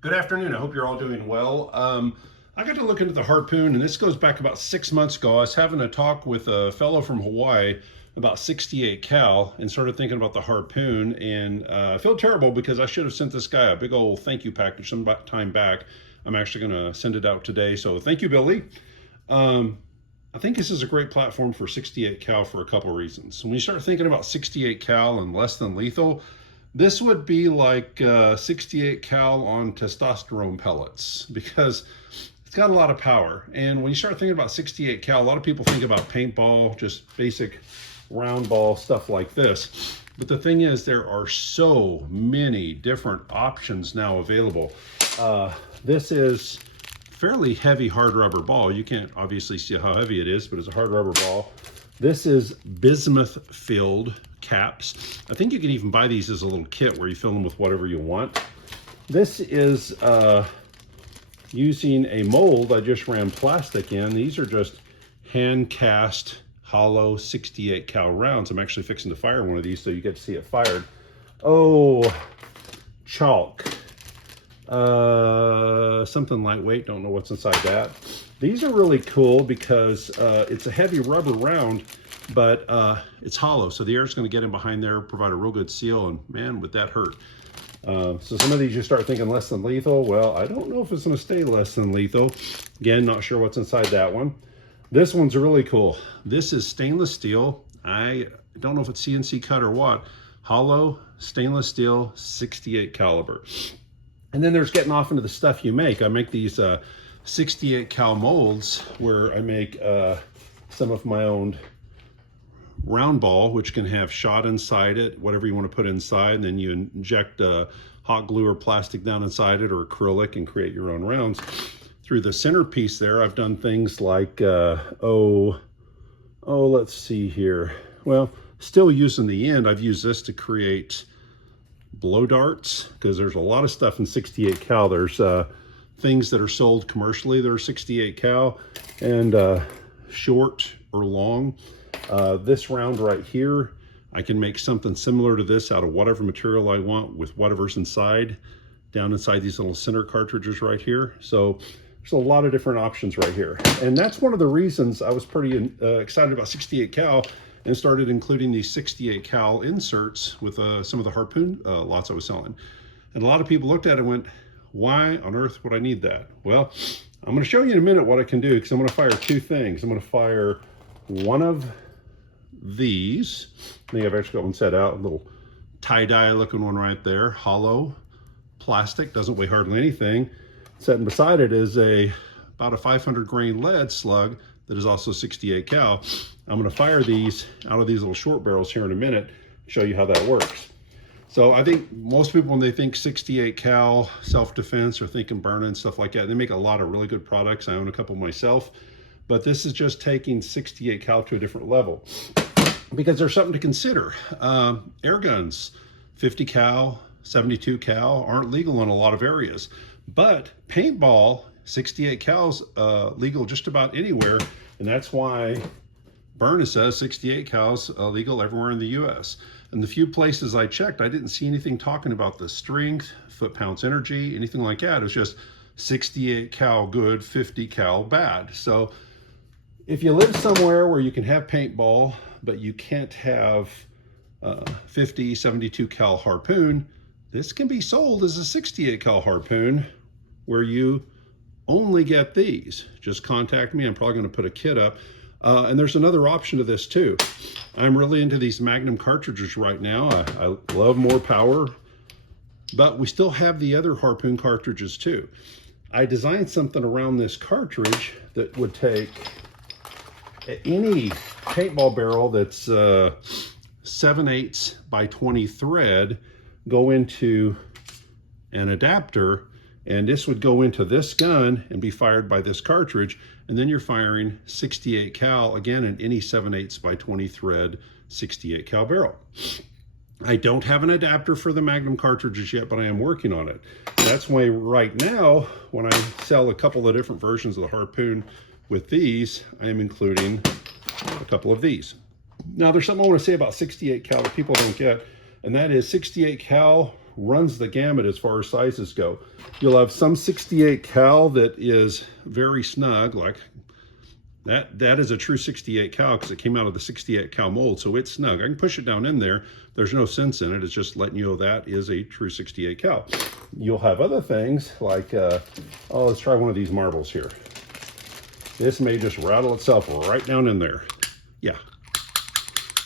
Good afternoon. I hope you're all doing well. I got to look into the Harpoon, and this goes back about 6 months ago. I was having a talk with a fellow from Hawaii about 68 cal and started thinking about the Harpoon, and I feel terrible because I should have sent this guy a big old thank you package some time back. I'm actually going to send it out today, so thank you, Billy. I think this is a great platform for 68 cal for a couple reasons. When you start thinking about 68 cal and less than lethal, this would be like 68 cal on testosterone pellets because it's got a lot of power. And when you start thinking about 68 cal, a lot of people think about paintball, just basic round ball stuff like this. But the thing is, there are so many different options now available. This is fairly heavy hard rubber ball. You can't obviously see how heavy it is, but it's a hard rubber ball. This is bismuth filled caps. I think you can even buy these as a little kit where you fill them with whatever you want. This is using a mold I just ran plastic in. These are just hand cast hollow 68 cal rounds. I'm actually fixing to fire one of these so you get to see it fired. Oh, chalk. Something lightweight, don't know what's inside that. These are really cool because it's a heavy rubber round, but it's hollow, so the air is going to get in behind there, provide a real good seal, and man, would that hurt. So some of these you start thinking less than lethal. Well, I don't know if it's going to stay less than lethal. Again, not sure what's inside that one. This one's really cool. This is stainless steel. I don't know if it's CNC cut or what. Hollow stainless steel, 68 caliber. And then there's getting off into the stuff you make. I make these 68 cal molds where I make some of my own round ball, which can have shot inside it, whatever you want to put inside, and then you inject hot glue or plastic down inside it or acrylic and create your own rounds. Through the centerpiece there, I've done things like, let's see here. Well, still using the end, I've used this to create blow darts, because there's a lot of stuff in 68 cal. There's things that are sold commercially that are 68 cal and short or long. This round right here, I can make something similar to this out of whatever material I want with whatever's inside, down inside these little center cartridges right here. So there's a lot of different options right here. And that's one of the reasons I was pretty excited about 68 cal and started including these 68 cal inserts with some of the Harpoon lots I was selling. And a lot of people looked at it and went, why on earth would I need that? Well, I'm going to show you in a minute what I can do, because I'm going to fire two things. I'm going to fire one of these. I think I've actually got one set out, a little tie-dye looking one right there, hollow plastic, doesn't weigh hardly anything. Sitting beside it is about a 500 grain lead slug that is also 68 cal. I'm going to fire these out of these little short barrels here in a minute, show you how that works. So I think most people, when they think 68 cal self-defense or thinking burning, stuff like that, they make a lot of really good products. I own a couple myself, but this is just taking 68 cal to a different level because there's something to consider. Air guns, 50 cal, 72 cal aren't legal in a lot of areas, but paintball, 68 cal's legal just about anywhere, and that's why Burn says 68 cal's legal everywhere in the US. And the few places I checked, I didn't see anything talking about the strength, foot-pounds energy, anything like that. It was just 68 cal good, 50 cal bad. So if you live somewhere where you can have paintball, but you can't have 50, 72 cal Harpoon, this can be sold as a 68 cal Harpoon where you only get these. Just contact me. I'm probably going to put a kit up. And there's another option to this too. I'm really into these Magnum cartridges right now. I love more power, but we still have the other Harpoon cartridges too. I designed something around this cartridge that would take any paintball barrel that's 7/8 by 20 thread, go into an adapter, and this would go into this gun and be fired by this cartridge, and then you're firing 68 cal again in any 7/8 by 20 thread 68 cal barrel. I don't have an adapter for the Magnum cartridges yet, but I am working on it. That's why right now, when I sell a couple of different versions of the Harpoon with these, I am including a couple of these. Now there's something I want to say about 68 cal that people don't get, and that is 68 cal runs the gamut as far as sizes go. You'll have some 68 cal that is very snug, like that is a true 68 cal because it came out of the 68 cal mold, so it's snug. I can push it down in there. There's no sense in it. It's just letting you know that is a true 68 cal. You'll have other things like, oh, let's try one of these marbles here. This may just rattle itself right down in there. Yeah.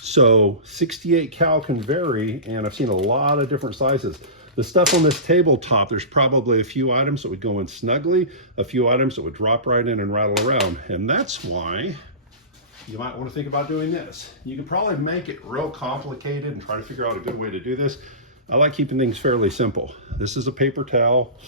So 68 cal can vary, and I've seen a lot of different sizes. The stuff on this tabletop, there's probably a few items that would go in snugly, a few items that would drop right in and rattle around. And that's why you might want to think about doing this. You could probably make it real complicated and try to figure out a good way to do this. I like keeping things fairly simple. This is a paper towel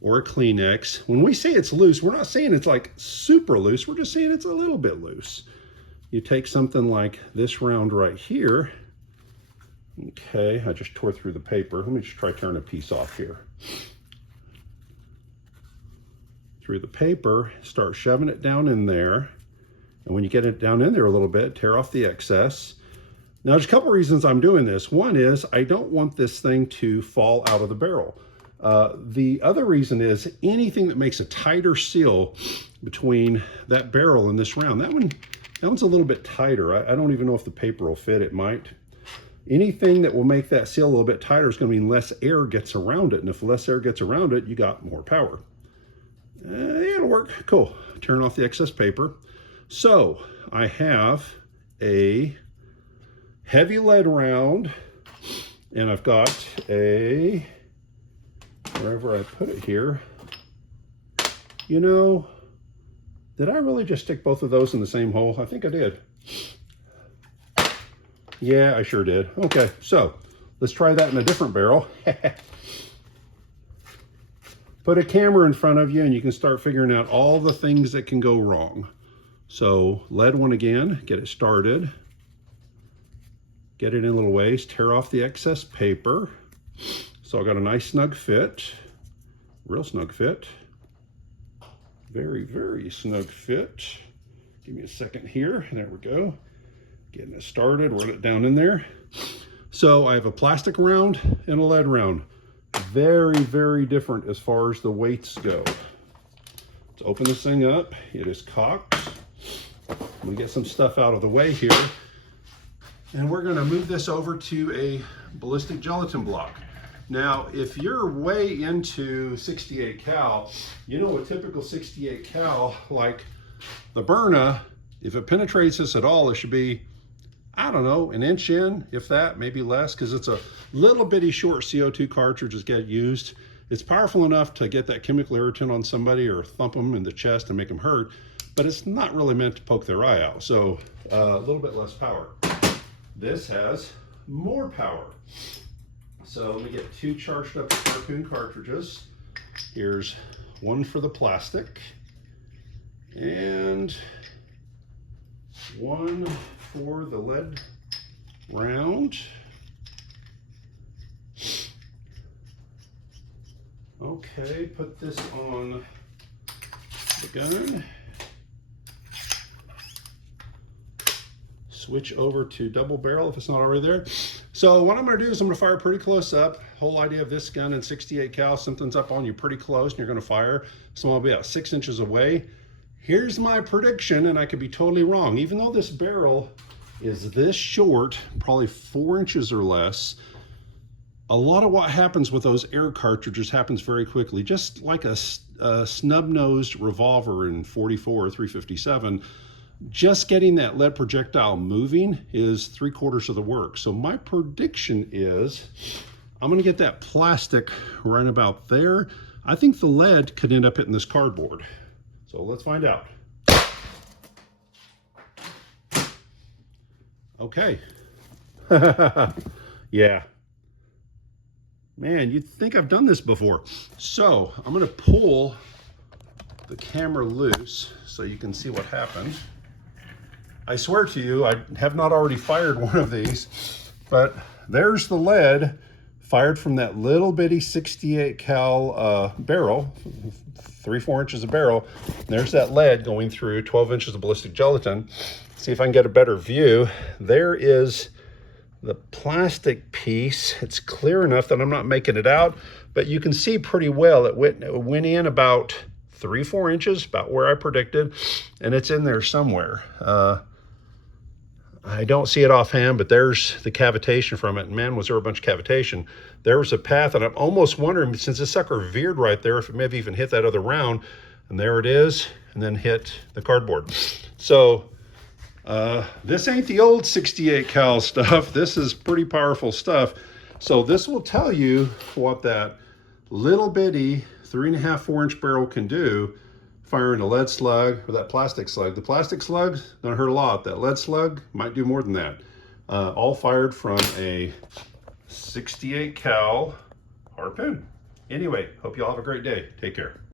or a Kleenex. When we say it's loose, we're not saying it's like super loose. We're just saying it's a little bit loose. You take something like this round right here. Okay, I just tore through the paper. Let me just try tearing a piece off here. Through the paper, start shoving it down in there. And when you get it down in there a little bit, tear off the excess. Now, there's a couple reasons I'm doing this. One is I don't want this thing to fall out of the barrel. The other reason is anything that makes a tighter seal between that barrel and this round. That one's a little bit tighter. I don't even know if the paper will fit. It might. Anything that will make that seal a little bit tighter is going to mean less air gets around it. And if less air gets around it, you got more power. Yeah, it'll work. Cool. Turn off the excess paper. So I have a heavy lead round, and I've got a, wherever I put it here, you know, did I really just stick both of those in the same hole? I think I did. Yeah, I sure did. Okay, so let's try that in a different barrel. Put a camera in front of you and you can start figuring out all the things that can go wrong. So lead one again, get it started. Get it in a little ways, tear off the excess paper. So I got a nice snug fit, real snug fit. Very, very snug fit. Give me a second here, there we go. Getting it started, run it down in there. So I have a plastic round and a lead round. Very, very different as far as the weights go. Let's open this thing up. It is cocked. Let me get some stuff out of the way here. And we're gonna move this over to a ballistic gelatin block. Now, if you're way into 68 cal, you know a typical 68 cal, like the Berna, if it penetrates this at all, it should be, I don't know, an inch in, if that, maybe less, because it's a little bitty short CO2 cartridges get used. It's powerful enough to get that chemical irritant on somebody or thump them in the chest and make them hurt, but it's not really meant to poke their eye out, so a little bit less power. This has more power. So let me get 2 charged up Harpoon cartridges. Here's one for the plastic and one for the lead round. Okay, put this on the gun. Switch over to double barrel if it's not already there. So what I'm going to do is I'm going to fire pretty close up. Whole idea of this gun in 68 cal, something's up on you pretty close and you're going to fire. So I'll be about 6 inches away. Here's my prediction, and I could be totally wrong. Even though this barrel is this short, probably 4 inches or less, a lot of what happens with those air cartridges happens very quickly. Just like a snub-nosed revolver in 44 or 357, just getting that lead projectile moving is 3/4 of the work. So my prediction is I'm going to get that plastic right about there. I think the lead could end up hitting this cardboard. So let's find out. Okay. Yeah. Man, you'd think I've done this before. So I'm going to pull the camera loose so you can see what happened. I swear to you, I have not already fired one of these, but there's the lead fired from that little bitty 68 cal barrel, 3-4 inches of barrel. There's that lead going through 12 inches of ballistic gelatin. See if I can get a better view. There is the plastic piece, it's clear enough that I'm not making it out, but you can see pretty well it went in about 3-4 inches, about where I predicted, and it's in there somewhere. I don't see it offhand, but there's the cavitation from it. And man, was there a bunch of cavitation. There was a path, and I'm almost wondering, since this sucker veered right there, if it may have even hit that other round. And there it is, and then hit the cardboard. So this ain't the old 68 cal stuff. This is pretty powerful stuff. So this will tell you what that little bitty 3.5-4 inch barrel can do, firing a lead slug or that plastic slug. The plastic slug's gonna hurt a lot. That lead slug might do more than that. All fired from a 68 cal Harpoon. Anyway, hope you all have a great day. Take care.